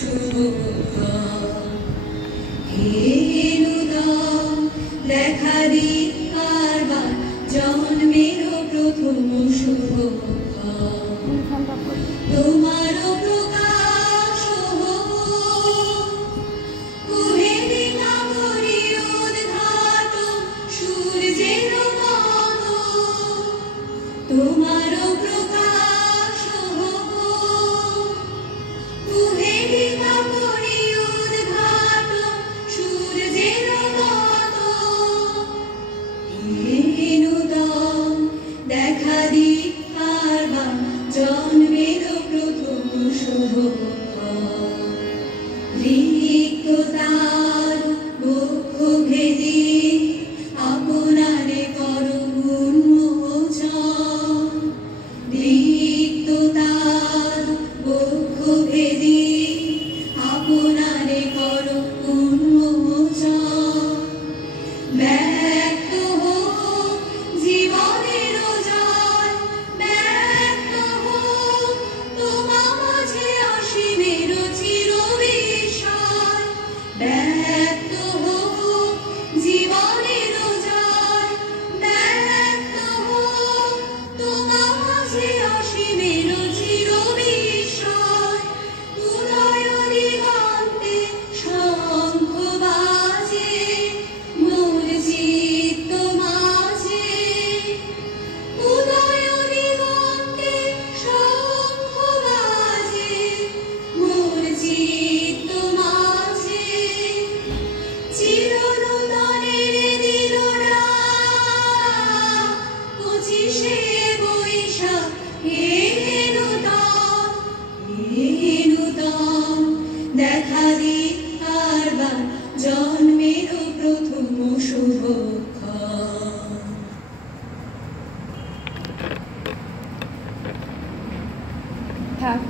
শুভক্ষণ। হে নূতন দেখা দিক কারবার জন্মের প্রথম শুভক্ষণ। তোমার প্রকাশ হোক কুহেলি কামড়ি উদ্ঘাট সূর্যের মতো। তোমার প্রকাশ হোক কুহেলি কামড়ি উদ্ঘাট সূর্যের মতো। হে নূতন দেখা দিক কারবার জন্মের প্রথম শুভক্ষণ। রিক্ততার বক্ষ ভেদি আপনারে করো উন্মোচন। রিক্ততার বক্ষ ভেদি আপনারে করো উন্মোচন। ব্যক্ত হোক জীবনের জয়, ব্যক্ত হোক তোমা মাঝে অসীমের চিরবিস্ময়। ব্যক্ত হোক জীবনের জয়, ব্যক্ত হোক তোমা মাঝে অসীমের চিরবিস্ময়। উদয় দিগন্তে শঙ্খ বাজে মোর চিত্ত মাঝে। উদয় দিগন্তে শঙ্খ বাজে মোর চিত্ত মাঝে। চিরনূতনের দিল ডাক 25শে বৈশাখ। হে নূতন, হে নূতন দেখা দিক কারবার জন্মের প্রথম শুভক্ষণ। থাক।